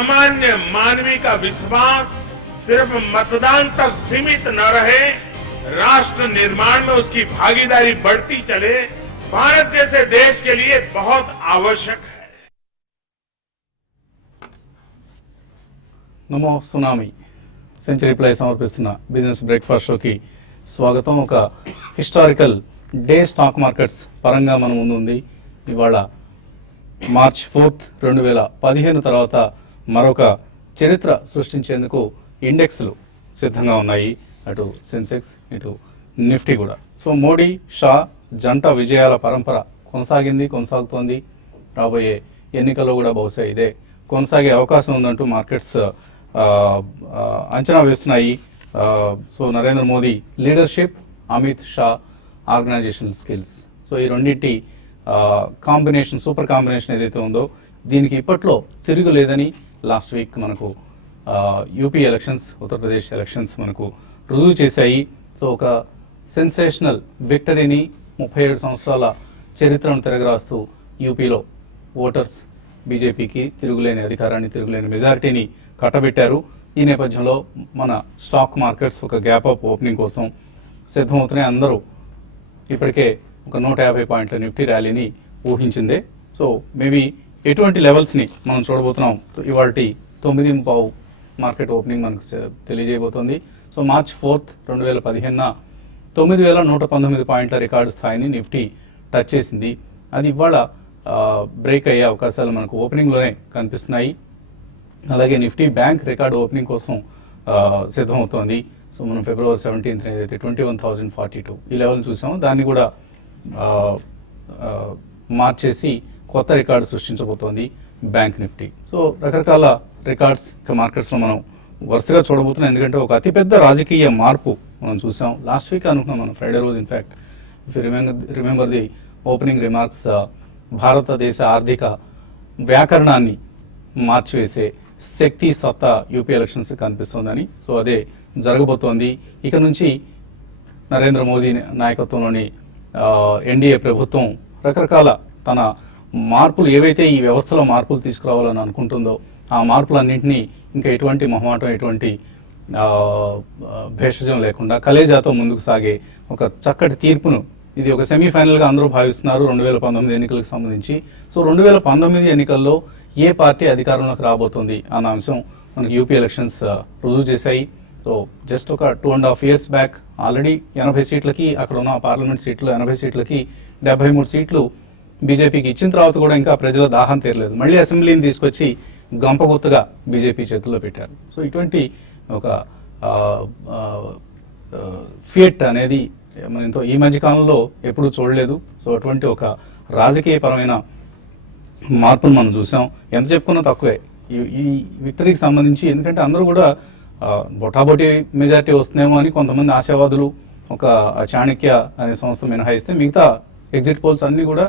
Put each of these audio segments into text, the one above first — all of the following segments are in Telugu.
सामान्य मानवी का विश्वास सिर्फ मतदान तक सीमित न रहे, राष्ट्र निर्माण में उसकी भागीदारी बढ़ती चले, भारत जैसे देश के लिए बहुत आवश्यक है। నమో సునామీ సెంచరీ ప్లై సమర్పిస్తున్న బిజినెస్ బ్రేక్ఫాస్ట్ షోకి స్వాగతం. ఒక హిస్టారికల్ డే స్టాక్ మార్కెట్స్ పరంగా మన ముందు ఉంది. ఇవాళ మార్చ్ 4, 2015 తర్వాత మరొక చరిత్ర సృష్టించేందుకు ఇండెక్స్లు సిద్ధంగా ఉన్నాయి. అటు సెన్సెక్స్ ఇటు నిఫ్టీ కూడా. సో మోడీ షా జంట విజయాల పరంపర కొనసాగుతోంది. రాబోయే ఎన్నికల్లో కూడా బహుశా ఇదే కొనసాగే అవకాశం ఉందంటూ మార్కెట్స్ అంచనా వేస్తున్నాయి. So Narendra Modi leadership, Amit Shah organisational skills, so ఈ రెండింటి కాంబినేషన్, సూపర్ కాంబినేషన్ ఏదైతే ఉందో దీనికి ఇప్పట్లో తిరుగులేదని లాస్ట్ వీక్ మనకు యూపీ ఎలక్షన్స్, ఉత్తరప్రదేశ్ ఎలక్షన్స్ మనకు రుజువు చేశాయి. సో ఒక సెన్సేషనల్ విక్టరీని, 37 సంవత్సరాల చరిత్రను తిరగరాస్తూ యూపీలో ఓటర్స్ బీజేపీకి తిరుగులేని అధికారాన్ని, తిరుగులేని మెజారిటీని కట్టబెట్టారు. ఈ నేపథ్యంలో మన స్టాక్ మార్కెట్స్ ఒక గ్యాప్ అప్ ఓపెనింగ్ కోసం సిద్ధమవుతున్నాయి. అందరూ ఇప్పటికే ఒక 150 పాయింట్ల నిఫ్టీ ర్యాలీని ఊహించిందే. సో మేబీ ఎటువంటి లెవెల్స్ని మనం చూడబోతున్నాం ఇవాళ 9:15 మార్కెట్ ఓపెనింగ్ మనకు తెలియజేయబోతోంది. సో మార్చ్ 4, 2015 9,119 పాయింట్ల రికార్డు స్థాయిని నిఫ్టీ టచ్ చేసింది. అది ఇవాళ బ్రేక్ అయ్యే అవకాశాలు మనకు ఓపెనింగ్లోనే కనిపిస్తున్నాయి. అలాగే నిఫ్టీ బ్యాంక్ రికార్డు ఓపెనింగ్ కోసం సిద్ధమవుతోంది. సో మనం ఫిబ్రవరి 17 ఏదైతే 21,042 ఈ లెవెల్ చూసామో దాన్ని కూడా మార్చేసి కొత్త రికార్డు సృష్టించబోతోంది బ్యాంక్ నిఫ్టీ. సో రకరకాల రికార్డ్స్ ఇక మార్కెట్స్లో మనం వరుసగా చూడబోతున్నాం. ఎందుకంటే ఒక అతిపెద్ద రాజకీయ మార్పు మనం చూసాం. లాస్ట్ వీక్ అనుకున్నాం మనం, ఫ్రైడే రోజు. In fact if you remember the opening remarks, భారతదేశ ఆర్థిక వ్యాకరణాన్ని మార్చివేసే శక్తి సత్తా యూపీ ఎలక్షన్స్ కనిపిస్తోందని. సో అదే జరగబోతోంది. ఇక నుంచి నరేంద్ర మోదీ నాయకత్వంలోని ఎన్డీఏ ప్రభుత్వం రకరకాల తన మార్పులు, ఏవైతే ఈ వ్యవస్థలో మార్పులు తీసుకురావాలని అనుకుంటుందో ఆ మార్పులన్నింటినీ ఇంకా ఎటువంటి మొహమాటం, ఎటువంటి భేషజం లేకుండా కలేజాతో ముందుకు సాగే ఒక చక్కటి తీర్పును, ఇది ఒక సెమీఫైనల్గా అందరూ భావిస్తున్నారు 2019 ఎన్నికలకు సంబంధించి. సో 2019 ఎన్నికల్లో ఏ పార్టీ అధికారంలోకి రాబోతుంది అన్న అంశం మనకి యూపీ ఎలక్షన్స్ రుజువు చేశాయి. సో జస్ట్ ఒక 2.5 years బ్యాక్ ఆల్రెడీ 80 సీట్లకి, అక్కడ ఉన్న పార్లమెంట్ సీట్లు 80 సీట్లకి 73 సీట్లు బీజేపీకి ఇచ్చిన తర్వాత కూడా ఇంకా ప్రజల దాహం తీరలేదు. మళ్ళీ అసెంబ్లీని తీసుకొచ్చి గంపగుత్తగా బీజేపీ చేతుల్లో పెట్టారు. సో ఇటువంటి ఒక ఫియట్ అనేది మనం ఎంతో ఈ మధ్యకాలంలో ఎప్పుడూ చూడలేదు. సో అటువంటి ఒక రాజకీయపరమైన మార్పును మనం చూసాం. ఎంత చెప్పుకున్నా తక్కువే ఈ విక్టరీకి సంబంధించి. ఎందుకంటే అందరూ కూడా బొటాబొటీ మెజారిటీ వస్తుందేమో అని కొంతమంది ఆశావాదులు, ఒక చాణక్య అనే సంస్థ మినహాయిస్తే మిగతా ఎగ్జిట్ పోల్స్ అన్నీ కూడా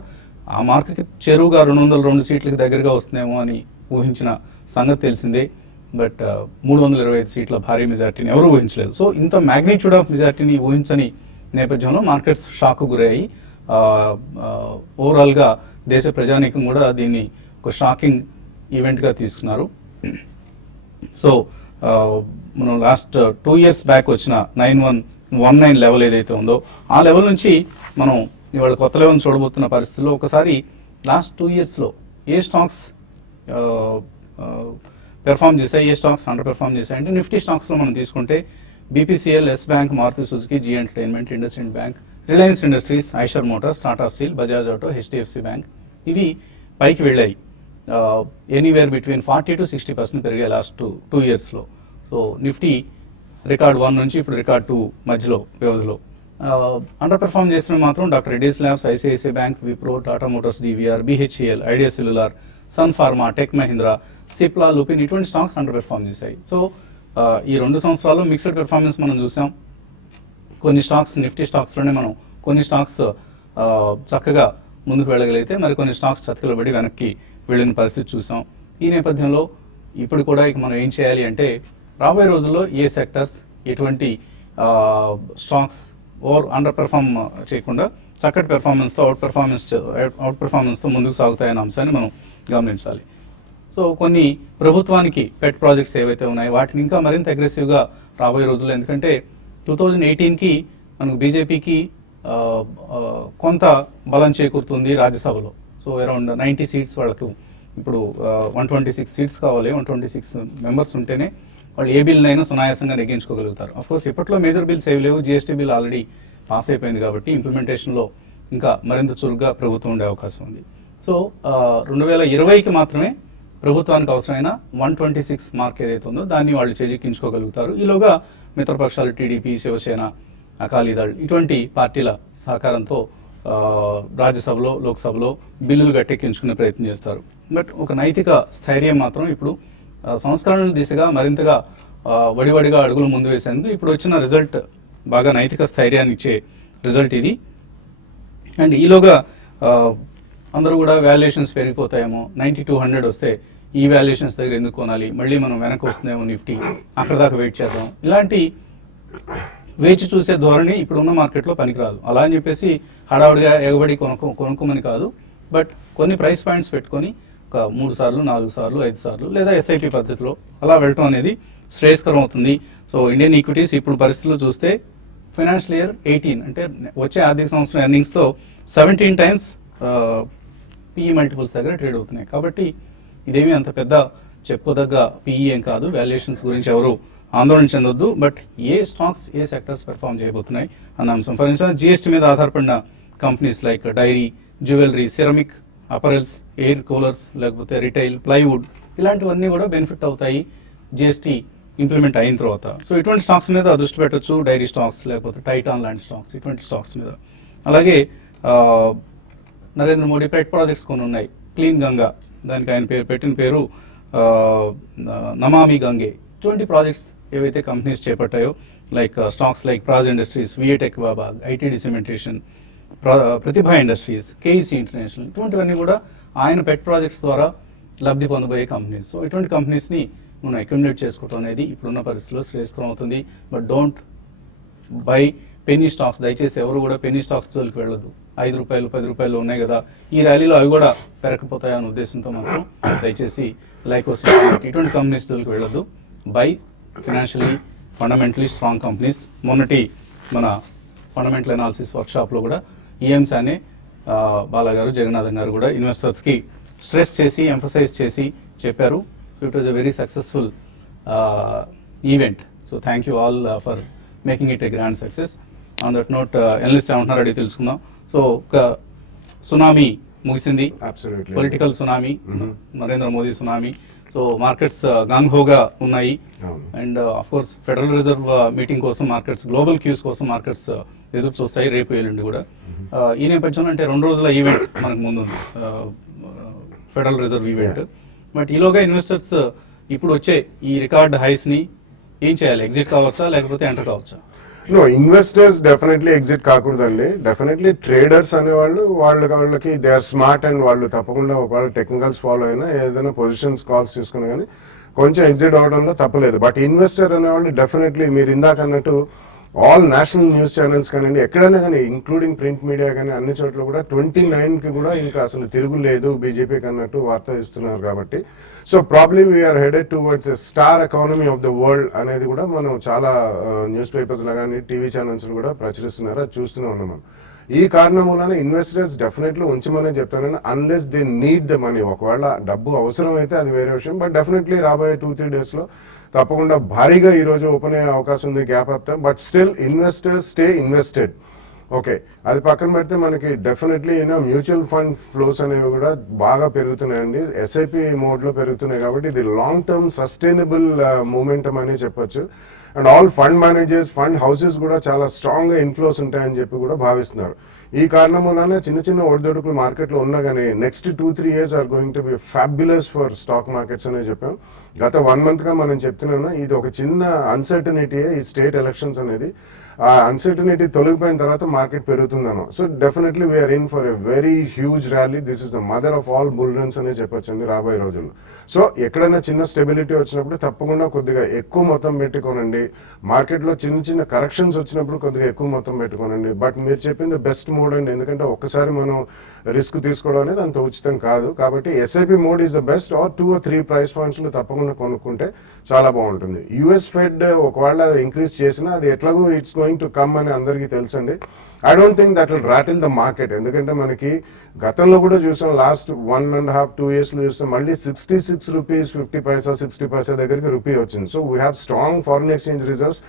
ఆ మార్కుకి చెరువుగా 202 సీట్లకి దగ్గరగా వస్తుందేమో అని ఊహించిన సంగతి తెలిసిందే. బట్ 325 సీట్ల భారీ మెజార్టీని ఎవరూ ఊహించలేదు. సో ఇంత మ్యాగ్నిట్యూడ్ ఆఫ్ మెజార్టీని ఊహించని నేపథ్యంలో మార్కెట్స్ షాక్ గురయ్యాయి. ఓవరాల్గా దేశ ప్రజానీకం కూడా దీన్ని ఒక షాకింగ్ ఈవెంట్గా తీసుకున్నారు. సో మనం లాస్ట్ 2 years బ్యాక్ వచ్చిన 9119 లెవెల్ ఏదైతే ఉందో ఆ లెవెల్ నుంచి మనం ఇవాళ కొత్త లెవెల్ చూడబోతున్న పరిస్థితుల్లో ఒకసారి లాస్ట్ 2 yearsలో ఏ స్టాక్స్ పెర్ఫామ్ చేశాయి, ఏ స్టాక్స్ అండర్ పెర్ఫామ్ చేశాయి అంటే నిఫ్టీ స్టాక్స్లో మనం తీసుకుంటే BPCL, Yes Bank, Maruti Suzuki, Zee Entertainment, IndusInd Bank, Reliance Industries, Eicher Motors, Tata Steel, Bajaj Auto, HDFC Bank ఇవి పైకి వెళ్ళాయి. ఎనీవేర్ బిట్వీన్ 40 to 60% పెరిగాయి లాస్ట్ 2 yearsలో. సో నిఫ్టీ రికార్డ్ 1 నుంచి ఇప్పుడు రికార్డ్ 2 మధ్యలో వ్యవధిలో. అండర్ పెర్ఫామ్ చేసిన మాత్రం doctor Reddy's labs, ICICI Bank, Wipro, Tata Motors, DVR, BHEL, Idea Cellular, Sun Pharma, Tech Mahindra, Cipla, Lupin ఇటువంటి స్టాక్స్ అండర్ పెర్ఫామ్ చేశాయి. సో ఈ 2 సంవత్సరాల్లో మిక్స్డ్ పెర్ఫార్మెన్స్ మనం చూసాం. కొన్ని స్టాక్స్, నిఫ్టీ స్టాక్స్లోనే మనం కొన్ని స్టాక్స్ చక్కగా ముందుకు వెళ్ళగలిగితే మరి కొన్ని స్టాక్స్ చతికిల పడి వెనక్కి వెళ్ళిన పరిస్థితి చూసాం. ఈ నేపథ్యంలో ఇప్పుడు కూడా ఇక మనం ఏం చేయాలి అంటే రాబోయే రోజుల్లో ఏ సెక్టర్స్, ఎటువంటి స్టాక్స్ అండర్ పెర్ఫామ్ చేయకుండా చక్కటి పెర్ఫార్మెన్స్తో అవుట్ పెర్ఫార్మెన్స్తో ముందుకు సాగుతాయనే అంశాన్ని మనం గమనించాలి. సో కొన్ని ప్రభుత్వానికి పెట్ ప్రాజెక్ట్స్ ఏవైతే ఉన్నాయో వాటిని ఇంకా మరింత అగ్రెసివ్గా రాబోయే రోజుల్లో, ఎందుకంటే 2018కి మనకు బీజేపీకి కొంత బలం చేకూరుతుంది రాజ్యసభలో. సో అరౌండ్ 90 సీట్స్ వాళ్ళకు ఇప్పుడు 126 సీట్స్ కావాలి. 126 మెంబర్స్ ఉంటేనే వాళ్ళు ఏ బిల్నైనా సునాయాసంగా నెగ్గించుకోగలుగుతారు. అఫ్కోర్స్ ఇప్పట్లో మేజర్ బిల్స్ ఏవి లేవు, జిఎస్టీ బిల్ ఆల్రెడీ పాస్ అయిపోయింది కాబట్టి ఇంప్లిమెంటేషన్లో ఇంకా మరింత చురుగ్గా ప్రభుత్వం ఉండే అవకాశం ఉంది. సో 2020కి మాత్రమే ప్రభుత్వానికి అవసరమైన 126 మార్క్ ఏదైతే ఉందో దాన్ని వాళ్ళు చేజిక్కించుకోగలుగుతారు. ఈలోగా మిత్రపక్షాలు టీడీపీ, శివసేన, అకాలీదళ్ ఇటువంటి పార్టీల సహకారంతో రాజ్యసభలో, లోక్సభలో బిల్లులు గట్టెక్కించుకునే ప్రయత్నం చేస్తారు. బట్ ఒక నైతిక స్థైర్యం మాత్రం ఇప్పుడు సంస్కరణల దిశగా మరింతగా వడివడిగా అడుగులు ముందు వేసేందుకు ఇప్పుడు వచ్చిన రిజల్ట్ బాగా నైతిక స్థైర్యాన్ని ఇచ్చే రిజల్ట్ ఇది. అండ్ ఈలోగా అందరూ కూడా వాల్యుయేషన్స్ పెరిగిపోతాయేమో, 90-100 వస్తే ఈ వాల్యుయేషన్స్ దగ్గర ఎందుకు కొనాలి, మళ్ళీ మనం వెనక్కి వస్తుందేమో నిఫ్టీ, అక్కడ దాకా వెయిట్ చేద్దాం, ఇలాంటి వేచి చూసే ధోరణి ఇప్పుడున్న మార్కెట్లో పనికిరాదు. అలా అని చెప్పేసి హడావుడిగా ఎగబడి కొనుక్కోమని కాదు, బట్ కొన్ని ప్రైస్ పాయింట్స్ పెట్టుకొని ఒక 3 సార్లు, 4 సార్లు, 5 సార్లు లేదా ఎస్ఐపి పద్ధతిలో అలా వెళ్ళటం అనేది శ్రేయస్కరం అవుతుంది. సో ఇండియన్ ఈక్విటీస్ ఇప్పుడు పరిస్థితులు చూస్తే ఫైనాన్షియల్ ఇయర్ 18 అంటే వచ్చే ఆర్థిక సంవత్సరం ఎర్నింగ్స్తో 17 టైమ్స్ పిఈ మల్టిపుల్స్ దగ్గర ట్రేడ్ అవుతున్నాయి. కాబట్టి ఇదేమీ అంత పెద్ద చెప్పుకోదగ్గ పిఈ ఏం కాదు. వాల్యుయేషన్స్ గురించి ఎవరు ఆందోళన చెందొద్దు. బట్ ఏ స్టాక్స్, ఏ సెక్టర్స్ పెర్ఫామ్ చేయబోతున్నాయి అన్న అంశం. ఫర్ ఇన్స్టెన్స్ జిఎస్టీ మీద ఆధారపడిన companies like dairy, jewellery, ceramic, apparels, air coolers, లేకపోతే రిటైల్, ప్లైవుడ్, ఇలాంటివన్నీ కూడా బెనిఫిట్ అవుతాయి జిఎస్టీ ఇంప్లిమెంట్ అయిన తర్వాత. సో ఇటువంటి స్టాక్స్ మీద దృష్టి పెట్టచ్చు. డైరీ స్టాక్స్, లేకపోతే టైటాన్ లాంటి స్టాక్స్, ఇటువంటి స్టాక్స్ మీద. అలాగే నరేంద్ర మోడీ పెట్ ప్రాజెక్ట్స్ కొన్ని ఉన్నాయి. క్లీన్ గంగా, దానికి ఆయన పెట్టిన పేరు నమామి గంగే. ఇటువంటి ప్రాజెక్ట్స్ ఏవైతే కంపెనీస్ చేపట్టాయో, like stocks like Praj industries, VA Tech Wabag, ITD cementation, Pratibha industries, KEC international, ఇటువంటివన్నీ కూడా ఆయన పెట్ ప్రాజెక్ట్స్ ద్వారా లబ్ధి పొందబోయే కంపెనీస్. సో ఇటువంటి కంపెనీస్ని మనం అక్యుములేట్ చేసుకోవడం అనేది ఇప్పుడున్న పరిస్థితుల్లో శ్రేయస్కరం అవుతుంది. But don't by Penney stocks. దయచేసి ఎవరు కూడా పెన్నీ స్టాక్స్ జోలికి వెళ్ళొద్దు. 5 రూపాయలు, 10 రూపాయలు ఉన్నాయి కదా, ఈ ర్యాలీలో అవి కూడా పెరగకపోతాయనే ఉద్దేశంతో మాత్రం దయచేసి లైకోస్ ఇటువంటి కంపెనీస్ జోలికి వెళ్ళొద్దు. By financially fundamentally strong companies. మొన్నటి మన ఫండమెంటల్ అనాలిసిస్ వర్క్షాప్లో కూడా ఈ అంశాన్ని బాలాగారు, జగన్నాథన్ గారు కూడా ఇన్వెస్టర్స్కి స్ట్రెస్ చేసి, ఎంఫసైజ్ చేసి చెప్పారు. It was a very successful event. So thank you all for making it a grand success. On that note analyst ఏమంటున్నారు అడిగి తెలుసుకుందాం. సో ఒక సునామీ ముగిసింది, political tsunami, Narendra Modi tsunami. So markets గంగ్ హోగా ఉన్నాయి. And of course federal reserve meeting కోసం మార్కెట్స్, గ్లోబల్ క్యూస్ కోసం మార్కెట్స్ ఎదురు చూస్తాయి రేపు, ఎల్లుండి కూడా. ఈ నేపథ్యంలో అంటే 2 రోజుల ఈవెంట్ మనకు ముందు ఉంది, ఫెడరల్ రిజర్వ్ ఈవెంట్. బట్ ఈలోగా ఇన్వెస్టర్స్ ఇప్పుడు వచ్చే ఈ రికార్డ్ హైస్ ని ఏం చేయాలి? ఎగ్జిట్ కావచ్చా, లేకపోతే ఎంటర్ కావచ్చా? నో, ఇన్వెస్టర్స్ డెఫినెట్లీ ఎగ్జిట్ కాకూడదండి. డెఫినెట్లీ ట్రేడర్స్ అనేవాళ్ళు వాళ్ళకి దే ఆర్ స్మార్ట్ అండ్ వాళ్ళు తప్పకుండా ఒకవేళ టెక్నికల్స్ ఫాలో అయినా ఏదైనా పొజిషన్స్ కాల్స్ తీసుకున్నా కానీ కొంచెం ఎగ్జిట్ అవడంలో తప్పలేదు. బట్ ఇన్వెస్టర్ అనేవాళ్ళు డెఫినెట్లీ మీరు ఇందాక అన్నట్టు ఆల్ నేషనల్ న్యూస్ ఛానల్స్ కానివ్వండి, ఎక్కడైనా కానీ ఇంక్లూడింగ్ ప్రింట్ మీడియా కానీ అన్ని చోట్ల కూడా 29కి కూడా ఇంకా అసలు తిరుగులేదు బీజేపీకి అన్నట్టు వార్త ఇస్తున్నారు. కాబట్టి so probably we are headed towards a star economy of the world అనేది కూడా మనం చాలా న్యూస్ పేపర్స్లో కానీ టీవీ ఛానల్స్ కూడా ప్రచురిస్తున్నారు, అది చూస్తూనే ఉన్నాం మనం. ఈ కారణం వలన ఇన్వెస్టర్స్ డెఫినెట్లీ ఉంచమనే చెప్తానని, unless they need the money. ఒకవేళ డబ్బు అవసరం అయితే అది వేరే విషయం. బట్ డెఫినెట్లీ రాబోయే 2-3 డేస్లో తప్పకుండా భారీగా ఈరోజు ఓపెన్ అయ్యే అవకాశం ఉంది, gap up. But still investors stay invested. Okay, అది పక్కన పెడితే మనకి డెఫినెట్లీ మ్యూచువల్ ఫండ్ ఫ్లోస్ అనేవి కూడా బాగా పెరుగుతున్నాయండి. ఎస్ఐపి మోడ్లో పెరుగుతున్నాయి. కాబట్టి ఇది లాంగ్ టర్మ్ సస్టైనబుల్ మూమెంటం అని చెప్పొచ్చు. And all fund managers, fund houses కూడా చాలా స్ట్రాంగ్గా ఇన్ఫ్లోస్ ఉంటాయని చెప్పి కూడా భావిస్తున్నారు. ఈ కారణం వలన చిన్న చిన్న ఒడిదొడుకులు మార్కెట్లో ఉన్నా కానీ next 2-3 years are going to be fabulous for stock markets అనే చెప్పాం. గత 1 monthగా మనం చెప్తున్నాను, ఇది ఒక చిన్న అన్సర్టనిటీ ఈ స్టేట్ ఎలక్షన్స్ అనేది. ఆ అన్సర్టనిటీ తొలగిపోయిన తర్వాత మార్కెట్ పెరుగుతుందనో. So definitely we are in for a very huge rally. This is the mother of all bull runs అనే చెప్పొచ్చండి రాబోయే రోజుల్లో. సో ఎక్కడైనా చిన్న స్టెబిలిటీ వచ్చినప్పుడు తప్పకుండా కొద్దిగా ఎక్కువ మొత్తం పెట్టుకోనండి. మార్కెట్లో చిన్న చిన్న కరెక్షన్స్ వచ్చినప్పుడు కొద్దిగా ఎక్కువ మొత్తం పెట్టుకోనండి. బట్ మీరు చెప్పింది బెస్ట్ మోడ్ అండి, ఎందుకంటే ఒక్కసారి మనం రిస్క్ తీసుకోవడం అనేది అంత ఉచితం కాదు. కాబట్టి SIP mode is the best. Or 2 or 3 price పాయింట్స్లో తప్పకుండా కొనుక్కుంటే చాలా బాగుంటుంది. యుఎస్ ఫెడ్ ఒకవేళ ఇంక్రీజ్ చేసినా అది ఎట్లాగో ఇట్స్ గోయింగ్ టు కమ్ అని అందరికీ తెలుసండి. I don't think that will rattle the market. ఎందుకంటే మనకి గతంలో కూడా చూసాం, లాస్ట్ 1.5-2 years చూస్తాం, మళ్ళీ 66 రూపీస్ 50 పైసా 60 పైసా దగ్గరికి రూపీ వచ్చింది. So we have strong foreign exchange reserves.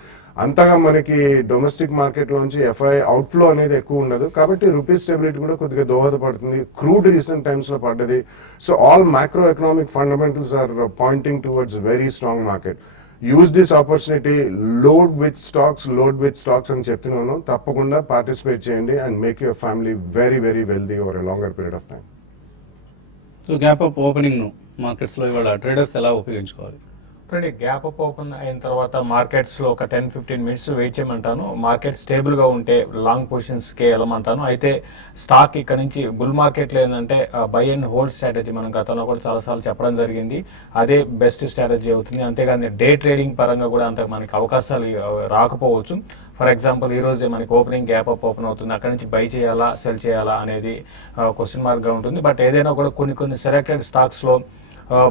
అంతగా మనకి డొమెస్టిక్ మార్కెట్లోంచి ఎఫ్ఐ అవుట్ఫ్లో అనేది ఎక్కువ ఉండదు. కాబట్టి రూపీ స్టెబిలిటీ కూడా కొద్దిగా దోహదపడుతుంది. క్రూడ్ రీసెంట్ టైమ్స్లో పడ్డది. So all micro economic fundamentals are pointing towards very strong market. Use this opportunity, load with stocks అని చెప్తున్నాను. తప్పకుండా పార్టిసిపేట్ చేయండి and make your family very very wealthy over a longer period of time. So gap up ఓపెనింగ్ను మార్కెట్స్లో ఇవాళ ట్రేడర్స్ ఎలా ఉపయోగించుకోవాలి? గ్యాప్ అప్ ఓపెన్ అయిన తర్వాత మార్కెట్స్ లో ఒక 10-15 minutes వెయిట్ చేయమంటాను. మార్కెట్ స్టేబుల్ గా ఉంటే లాంగ్ పొజిషన్స్ కి వెళ్ళమంటాను. అయితే స్టాక్ ఇక్కడ నుంచి బుల్ మార్కెట్ లో ఏంటంటే బై అండ్ హోల్డ్ స్ట్రాటజీ మనం గతంలో కూడా చాలాసార్లు చెప్పడం జరిగింది. అదే బెస్ట్ స్ట్రాటజీ అవుతుంది. అంతేగాని డే ట్రేడింగ్ పరంగా కూడా అంత మనకి అవకాశాలు రాకపోవచ్చు. ఫర్ ఎగ్జాంపుల్ ఈ రోజు మనకి ఓపెనింగ్ గ్యాప్ అప్ ఓపెన్ అవుతుంది, అక్కడ నుంచి బై చేయాలా సెల్ చేయాలా అనేది క్వశ్చన్ మార్క్ గా ఉంటుంది. బట్ ఏదైనా కూడా కొన్ని సెలెక్టెడ్ స్టాక్స్ లో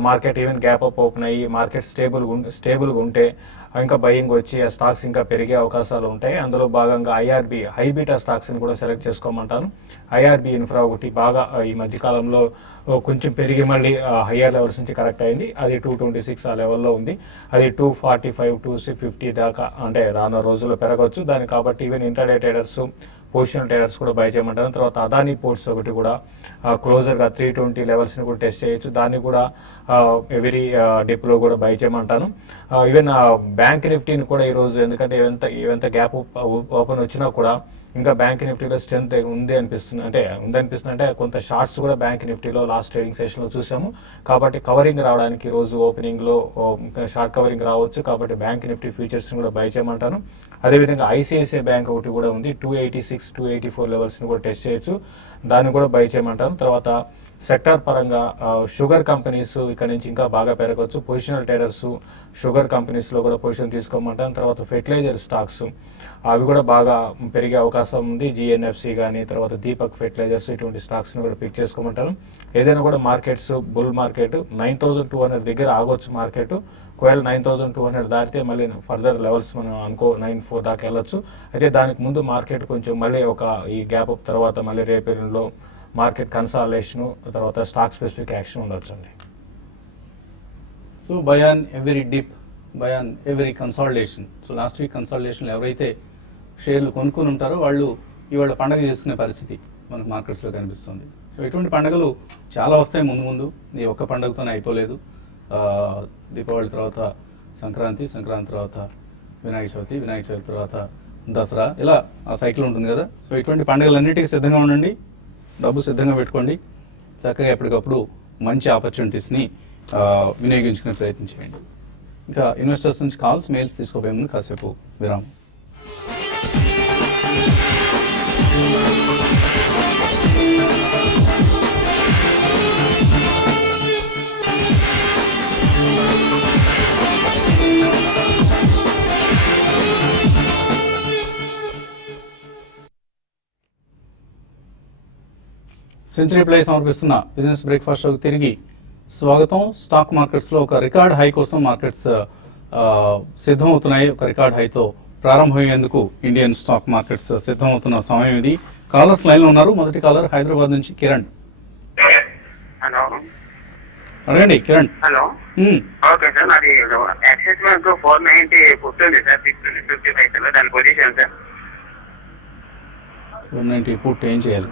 market even gap up open అయ్యి మార్కెట్ స్టేబుల్గా ఉంటే ఇంకా బయింగ్ వచ్చి ఆ స్టాక్స్ ఇంకా పెరిగే అవకాశాలు ఉంటాయి. అందులో భాగంగా ఐఆర్బి హై బీటా స్టాక్స్ని కూడా సెలెక్ట్ చేసుకోమంటాను. ఐఆర్బి ఇన్ఫ్రా ఒకటి బాగా ఈ మధ్యకాలంలో కొంచెం పెరిగి మళ్ళీ హయ్యర్ లెవెల్స్ నుంచి కరెక్ట్ అయింది. అది 226 ఆ లెవెల్లో ఉంది. అది 245, 250 దాకా అంటే రానున్న రోజుల్లో పెరగవచ్చు దాన్ని. కాబట్టి even intraday traders, positional traders కూడా బై చేయమంటాను. తర్వాత అదానీ పోర్ట్స్ ఒకటి కూడా క్లోజర్గా 320 లెవెల్స్ని కూడా టెస్ట్ చేయొచ్చు. దాన్ని కూడా ఎవరీ డిప్లో కూడా బై చేయమంటాను. ఈవెన్ బ్యాంక్ నిఫ్టీని కూడా ఈరోజు, ఎందుకంటే ఎంత గ్యాప్ ఓపెన్ వచ్చినా కూడా ఇంకా బ్యాంక్ నిఫ్టీలో స్ట్రెంత్ ఉందనిపిస్తుంది. అంటే కొంత షార్ట్స్ కూడా బ్యాంక్ నిఫ్టీలో లాస్ట్ ట్రేడింగ్ సెషన్లో చూసాము. కాబట్టి కవరింగ్ రావడానికి ఈరోజు ఓపెనింగ్లో షార్ట్ కవరింగ్ రావచ్చు. కాబట్టి బ్యాంక్ నిఫ్టీ ఫ్యూచర్స్ని కూడా బై చేయమంటాను. అదేవిధంగా ఐసిఐసిఐ బ్యాంక్ ఒకటి కూడా ఉంది, 286, 284 లెవెల్స్ని కూడా టెస్ట్ చేయొచ్చు. దాన్ని కూడా బై చేయమంటాను. తర్వాత సెక్టార్ పరంగా షుగర్ కంపెనీస్ ఇక్కడ నుంచి ఇంకా బాగా పెరగవచ్చు. పొజిషనల్ ట్రేడర్స్ షుగర్ కంపెనీస్లో కూడా పొజిషన్ తీసుకోమంటాను. తర్వాత ఫెర్టిలైజర్ స్టాక్స్ అవి కూడా బాగా పెరిగే అవకాశం ఉంది. జిఎన్ఎఫ్సి కానీ తర్వాత దీపక్ ఫెర్టిలైజర్స్ ఇటువంటి స్టాక్స్ని కూడా పిక్ చేసుకోమంటాను. ఏదైనా కూడా మార్కెట్స్ బుల్ మార్కెట్ 9200 దగ్గర ఆగొచ్చు మార్కెట్. ఒకవేళ 9200 దాటితే మళ్ళీ ఫర్దర్ లెవెల్స్ మనం 94 దాకా వెళ్ళొచ్చు. అయితే దానికి ముందు మార్కెట్ కొంచెం మళ్ళీ ఈ గ్యాప్ అప్ తర్వాత మళ్ళీ రేపేరులో మార్కెట్ కన్సాలిడేషన్ తర్వాత స్టాక్ స్పెసిఫిక్ యాక్షన్ ఉండొచ్చు అండి. So buy on every dip, buy on every consolidation. So last week కన్సాలిడేషన్లో ఎవరైతే షేర్లు కొనుక్కొని ఉంటారో వాళ్ళు ఇవాళ పండగ చేసుకునే పరిస్థితి మనకు మార్కెట్స్లో కనిపిస్తుంది. సో ఇటువంటి పండుగలు చాలా వస్తాయి ముందు. ఈ ఒక్క పండుగతోనే అయిపోలేదు. దీపావళి తర్వాత సంక్రాంతి తర్వాత వినాయక చవితి తర్వాత దసరా, ఇలా ఆ సైకిల్ ఉంటుంది కదా. సో ఇటువంటి పండుగలన్నిటికీ సిద్ధంగా ఉండండి, డబ్బు సిద్ధంగా పెట్టుకోండి, చక్కగా ఎప్పటికప్పుడు మంచి ఆపర్చునిటీస్ని వినియోగించుకునే ప్రయత్నం చేయండి. ఇంకా ఇన్వెస్టర్స్ నుంచి కాల్స్, మెయిల్స్ తీసుకోబోయే ముందు కాసేపు విరామం. సెంచరీ ప్లే సమర్పిస్తున్న బిజినెస్ బ్రేక్ఫాస్ట్ షోకి తిరిగి స్వాగతం. స్టాక్ మార్కెట్స్లో ఒక రికార్డ్ హై కోసం మార్కెట్స్ సిద్ధమవుతున్నాయి. ఒక రికార్డ్ హైతో ప్రారంభమయ్యేందుకు ఇండియన్ స్టాక్ మార్కెట్స్ సిద్ధమవుతున్న సమయం ఇది. కాలర్స్ లైన్లో ఉన్నారు. మొదటి కాలర్ హైదరాబాద్ నుంచి కిరణ్. హలో, అడగండి కిరణ్. హలో. ఓకే సార్, నాది యాక్సిస్ బ్యాంక్ 490 పుట్ ఉంది సార్, 50 పైసలు, దాని పొజిషన్ సార్. 490 పుట్ ఏం చేయాలి?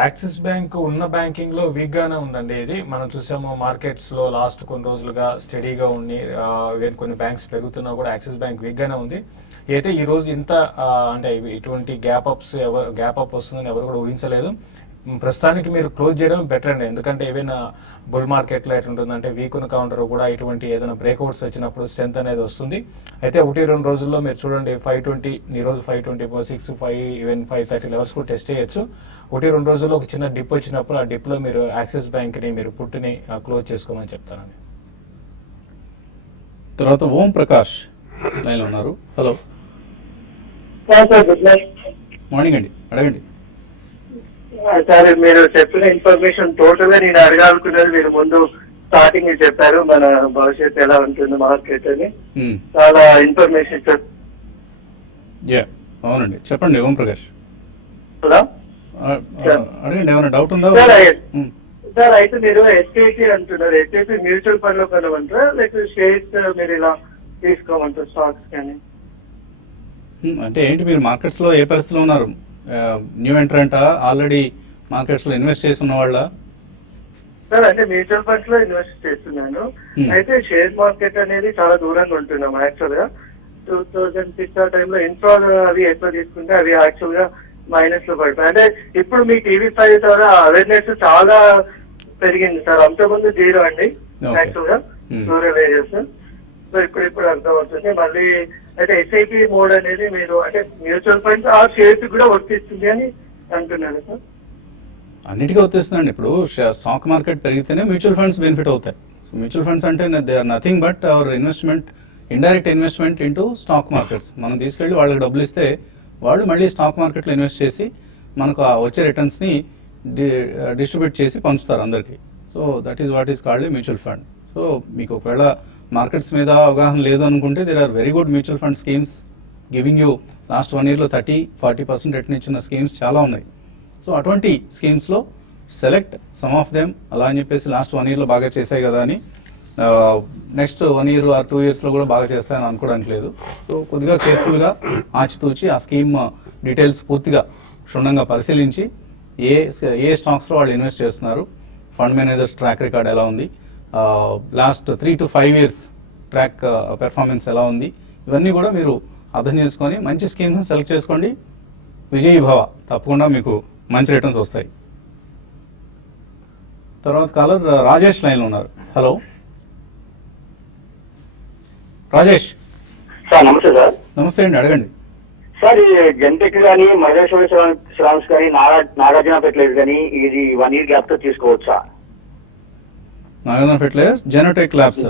యాక్సిస్ బ్యాంక్ ఉన్న బ్యాంకింగ్ లో వీక్ గానే ఉందండి. ఇది మనం చూసాము మార్కెట్స్ లో లాస్ట్ కొన్ని రోజులుగా స్టడీగా ఉండి కొన్ని బ్యాంక్స్ పెరుగుతున్నా కూడా యాక్సిస్ బ్యాంక్ వీక్ గానే ఉంది. అయితే ఈ రోజు ఇంత అంటే ఇటువంటి గ్యాప్ అప్ వస్తుందని ఎవరు కూడా ఊహించలేదు. ప్రస్తుతానికి మీరు క్లోజ్ చేయడం బెటర్ అండి. ఎందుకంటే ఏవైనా బుల్ మార్కెట్లో ఎట్లుంటుందంటే వీక్ ఉన్న కౌంటర్ కూడా ఇటువంటి ఏదైనా బ్రేక్అవుట్స్ వచ్చినప్పుడు స్ట్రెంత్ అనేది వస్తుంది. అయితే 1-2 రోజుల్లో మీరు చూడండి 520, ఈ రోజు 520, 6, 5, ఈవెన్ 530 లెవెల్స్ కూడా టెస్ట్ చేయొచ్చు. 1-2 రోజుల్లో ఒక చిన్న డిప్ వచ్చినప్పుడు ఆ డిప్లో మీరు యాక్సిస్ బ్యాంక్ని మీరు పుట్టిని క్లోజ్ చేసుకోమని చెప్తానండి. తర్వాత ఓం ప్రకాష్ లైన్లో ఉన్నారు. Hello, sir good night. Morning అండి, అడగండి. సార్ మీరు చెప్పిన ఇన్ఫర్మేషన్ టోటల్ గా నేను అడగాలనుకున్నది మీరు ముందు స్టార్టింగ్ చెప్పారు, మన భవిష్యత్తు ఎలా ఉంటుంది మార్కెట్ అని. చాలా ఇన్ఫర్మేషన్ అవునండి, చెప్పండి ఓం ప్రకాష్. హలో అడగండి, ఏమైనా డౌట్ ఉందా? సార్ అయితే మీరు ఎస్ఐపి అంటున్నారు, ఎస్ఐపి మ్యూచువల్ ఫండ్ లో కొనమంటారా లేకపోతే షేర్స్ మీరు ఇలా తీసుకోమంటారు స్టాక్స్ కానీ? అంటే ఏంటి, మీరు మార్కెట్స్ లో ఏ పరిస్థితిలో ఉన్నారు? న్యూ ఎంట్రెంటా, ఆల్రెడీ మార్కెట్స్ లో ఇన్వెస్ట్ చేసి ఉన్న వాళ్ళ? సార్ అంటే మ్యూచువల్ ఫండ్స్ లో ఇన్వెస్ట్ చేస్తున్నాను. అయితే షేర్ మార్కెట్ అనేది చాలా దూరంగా ఉంటున్నాం. యాక్చువల్ గా 2006 ఆ టైంలో ఇన్ఫ్రా అవి ఎక్కువ తీసుకుంటే అవి యాక్చువల్ గా మైనస్ లో పడిపోయి, అంటే ఇప్పుడు మీ TV5 ద్వారా అవేర్నెస్ చాలా పెరిగింది సార్. అంతకుముందు 0 అండి యాక్చువల్ గా రూరల్ ఏరియాస్. సో ఇప్పుడు అర్థమవుతుంది మళ్ళీ. అయితే ఎస్ఐపి మోడ్ అనేది మీరు అంటే మ్యూచువల్ ఫండ్స్ ఆ షేర్స్ కూడా వర్తిస్తుంది అని అంటున్నారు సార్? అన్నిటికీ వర్తిస్తుందండి. ఇప్పుడు స్టాక్ మార్కెట్ పెరిగితేనే మ్యూచువల్ ఫండ్స్ బెనిఫిట్ అవుతాయి. సో మ్యూచువల్ ఫండ్స్ అంటే they are nothing but our investment, indirect investment into stock markets. మనం తీసుకెళ్ళి వాళ్ళకి డబ్బులు ఇస్తే వాళ్ళు మళ్ళీ స్టాక్ మార్కెట్లో ఇన్వెస్ట్ చేసి మనకు ఆ వచ్చే రిటర్న్స్ని డిస్ట్రిబ్యూట్ చేసి పంచుతారు అందరికీ. So that is what is called mutual fund. So మీకు ఒకవేళ మార్కెట్స్ మీద అవగాహన లేదు అనుకుంటే there are very good mutual fund schemes giving you last 1 yearలో 30-40% రిటర్న్ ఇచ్చిన స్కీమ్స్ చాలా ఉన్నాయి. సో అటువంటి స్కీమ్స్లో సెలెక్ట్ సమ్ ఆఫ్ దెమ్. అలా అని చెప్పేసి లాస్ట్ 1 yearలో బాగా చేశాయి కదా అని నెక్స్ట్ 1 year or 2 yearsలో కూడా బాగా చేస్తాయని అనుకోవడానికి లేదు. సో కొద్దిగా కేర్ఫుల్గా ఆచితూచి ఆ స్కీమ్ డీటెయిల్స్ పూర్తిగా క్షుణ్ణంగా పరిశీలించి ఏ స్టాక్స్లో వాళ్ళు ఇన్వెస్ట్ చేస్తున్నారు, ఫండ్ మేనేజర్స్ ట్రాక్ రికార్డ్ ఎలా ఉంది, last 3 to 5 years track performance ఎలా ఉంది, ఇవన్నీ కూడా మీరు అర్థం చేసుకొని మంచి స్కీమ్స్ సెలెక్ట్ చేసుకోండి. విజయీ భవ, తప్పకుండా మీకు మంచి రిటర్న్స్ వస్తాయి. తర్వాత కాలర్ రాజేష్ లైన్లో ఉన్నారు. హలో రాజేష్. సార్ నమస్తే సార్. నమస్తే అండి, అడగండి. సార్ ఈ జెన్టెక్ కానీ మహేశ్వరి శ్రామ్స్ కానీ నాగార్జున ఫెర్టిలైజర్స్ కానీ ఇది 1 year గ్యాప్ తో తీసుకోవచ్చా? Nagarjuna fertilizers, Genotek labs.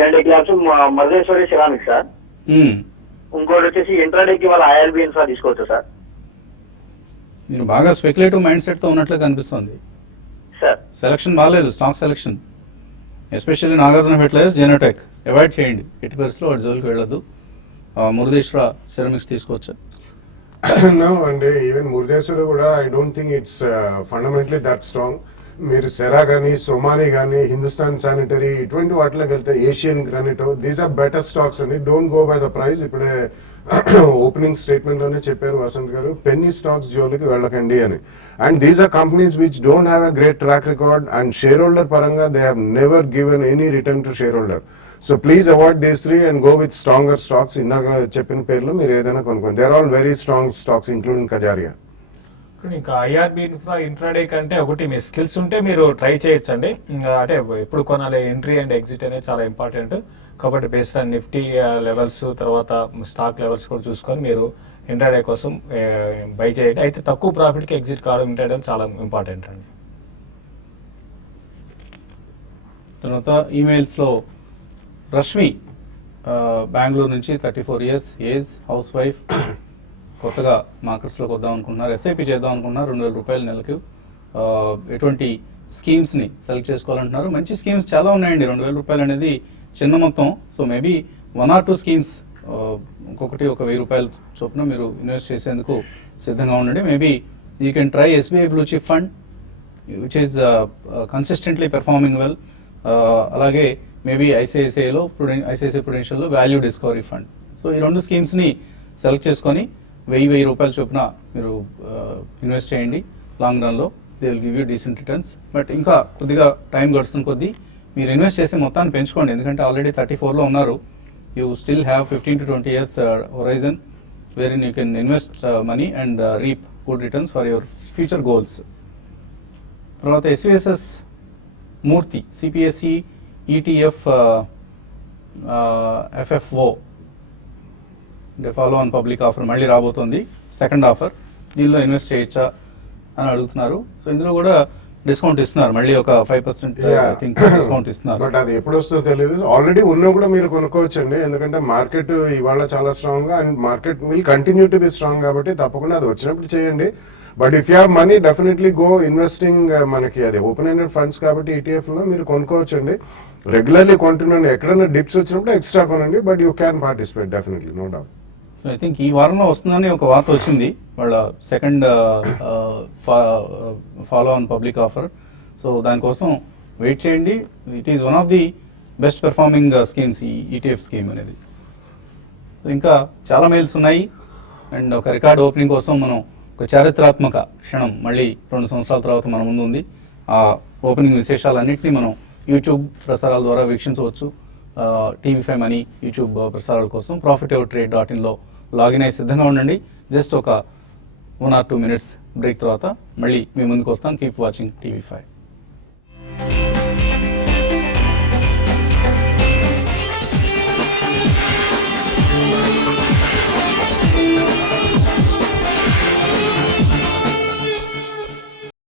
Genotek labs, Maheshwari ceramics sir. ఇంకోటి వచ్చేసి ఇంట్రాడేకి వాళ్ళ IRB ఇన్ఫ్రా తీసుకోవచ్చా సార్? మీరు బాగా స్పెక్యులేటివ్ మైండ్ సెట్తో ఉన్నట్లు కనిపిస్తుంది సార్. సెలక్షన్ బాగాలేదు, stock selection especially Nagarjuna fertilizers, Genotek avoid చేయండి. ఎట్టి పరిస్థితిలో వాటి జోలికి వెళ్ళొద్దు. మురుదేశ్వర సిరమిక్స్ తీసుకోవచ్చు. నో అండి, ఈవెన్ మురుదేశ్వర కూడా I don't think it's fundamentally that strong. మీరు సెరా కానీ, సోమాని కానీ, హిందుస్థాన్ శానిటరీ ఇటువంటి వాటిలోకి వెళ్తే, Asian granite, these are better stocks అండి. Don't go by the price. ఇప్పుడే ఓపెనింగ్ స్టేట్మెంట్ లోనే చెప్పారు వసంత్ గారు, పెన్నీ స్టాక్స్ జోలికి వెళ్ళకండి అని. And these are companies which don't have a great track record and share holder పరంగా they have never given any return to share holder. So please avoid these 3 and go with stronger stocks. ఇందాక చెప్పిన పేర్లు మీరు ఏదైనా కొనుక్కోండి. They are all very strong stocks including Kajaria. ఇంకా IRB ఇంట్రాడే కంటే ఒకటి మీ స్కిల్స్ ఉంటే మీరు ట్రై చేయొచ్చండి. అంటే ఎప్పుడు కొనాలి, ఎంట్రీ అండ్ ఎగ్జిట్ అనేది చాలా ఇంపార్టెంట్. కాబట్టి బేస్డ్ ఆన్ నిఫ్టీ లెవెల్స్ తర్వాత స్టాక్ లెవెల్స్ కూడా చూసుకొని మీరు ఇంట్రాడే కోసం బై చేయండి. అయితే తక్కువ ప్రాఫిట్కి ఎగ్జిట్ కావడం ఇంట్రాడే చాలా ఇంపార్టెంట్ అండి. తర్వాత ఈమెయిల్స్లో రష్మి బెంగళూరు నుంచి 34 years ఏజ్, హౌస్ వైఫ్, కొత్తగా మార్కెట్స్లోకి వద్దాం అనుకుంటున్నారు, ఎస్ఐపి చేద్దాం అనుకుంటున్నారు, 2,000 రూపాయలు నెలకు. ఎటువంటి స్కీమ్స్ని సెలెక్ట్ చేసుకోవాలంటున్నారు. మంచి స్కీమ్స్ చాలా ఉన్నాయండి. 2,000 రూపాయలు అనేది చిన్న మొత్తం. సో మేబీ 1 or 2 స్కీమ్స్ ఒక్కొక్కటి 1,000 రూపాయలు చొప్పున మీరు ఇన్వెస్ట్ చేసేందుకు సిద్ధంగా ఉండండి. Maybe you can try SBI blue chip fund which is consistently performing well. అలాగే మేబీ ఐసిఐసిఐలో ఐసిఐసిఐ ప్రుడెన్షియల్లో వాల్యూ డిస్కవరీ ఫండ్. సో ఈ 2 స్కీమ్స్ని సెలెక్ట్ చేసుకొని 1,000 రూపాయలు చొప్పున మీరు ఇన్వెస్ట్ చేయండి. లాంగ్ రన్లో they will give you decent returns. But ఇంకా కొద్దిగా టైం గడుస్తున్న కొద్దీ మీరు ఇన్వెస్ట్ చేసే మొత్తాన్ని పెంచుకోండి. ఎందుకంటే ఆల్రెడీ 34లో ఉన్నారు. You still have 15 to 20 years horizon wherein you can invest money and reap good returns for your future goals. తర్వాత ఎస్విఎస్ఎస్ మూర్తి సిపిఎస్సి ఈటీఎఫ్ ఎఫ్ఎఫ్ఓ అంటే ఫాలో ఆన్ పబ్లిక్ ఆఫర్ మళ్ళీ రాబోతోంది, సెకండ్ ఆఫర్. దీనిలో ఇన్వెస్ట్ చేయొచ్చా అని అడుగుతున్నారు. సో ఇందులో కూడా డిస్కౌంట్ ఇస్తున్నారు, మళ్ళీ ఒక 5% డిస్కౌంట్ ఇస్తున్నారు. బట్ అది ఎప్పుడు వస్తుందో తెలియదు. ఆల్రెడీ ఉన్నా కూడా మీరు కొనుక్కోవచ్చండి, ఎందుకంటే మార్కెట్ ఇవాళ చాలా స్ట్రాంగ్ గా and market will continue to be strong కాబట్టి తప్పకుండా అది వచ్చినప్పుడు చేయండి. But if you have money definitely go investing. మనకి అది ఓపెన్ ఎండెడ్ ఫండ్స్ కాబట్టి ETF లో మీరు కొనుక్కోవచ్చండి. రెగ్యులర్లీ కొంటున్నాను, ఎక్కడైనా డిప్స్ వచ్చినప్పుడు ఎక్స్ట్రా కొనండి, but you can participate definitely, no doubt. I think ఈ వారంలో వస్తుందని ఒక వార్త వచ్చింది, వాళ్ళ second follow on public offer. So దానికోసం వెయిట్ చేయండి. It is one of the best performing schemes ఈ ETF స్కీమ్ అనేది. ఇంకా చాలా మెయిల్స్ ఉన్నాయి అండ్ ఒక రికార్డ్ ఓపెనింగ్ కోసం మనం ఒక చారిత్రాత్మక క్షణం మళ్ళీ 2 సంవత్సరాల తర్వాత మన ముందు ఉంది. ఆ ఓపెనింగ్ విశేషాలన్నింటినీ మనం యూట్యూబ్ ప్రసారాల ద్వారా వీక్షించవచ్చు. TV5 మనీ యూట్యూబ్ ప్రసారాల కోసం profitevertrade.in లో లాగిన్ అయ్యి సిద్ధంగా ఉండండి. జస్ట్ ఒక 1 or 2 minutes బ్రేక్ తర్వాత మళ్ళీ మీ ముందుకు వస్తాం. Keep watching TV5.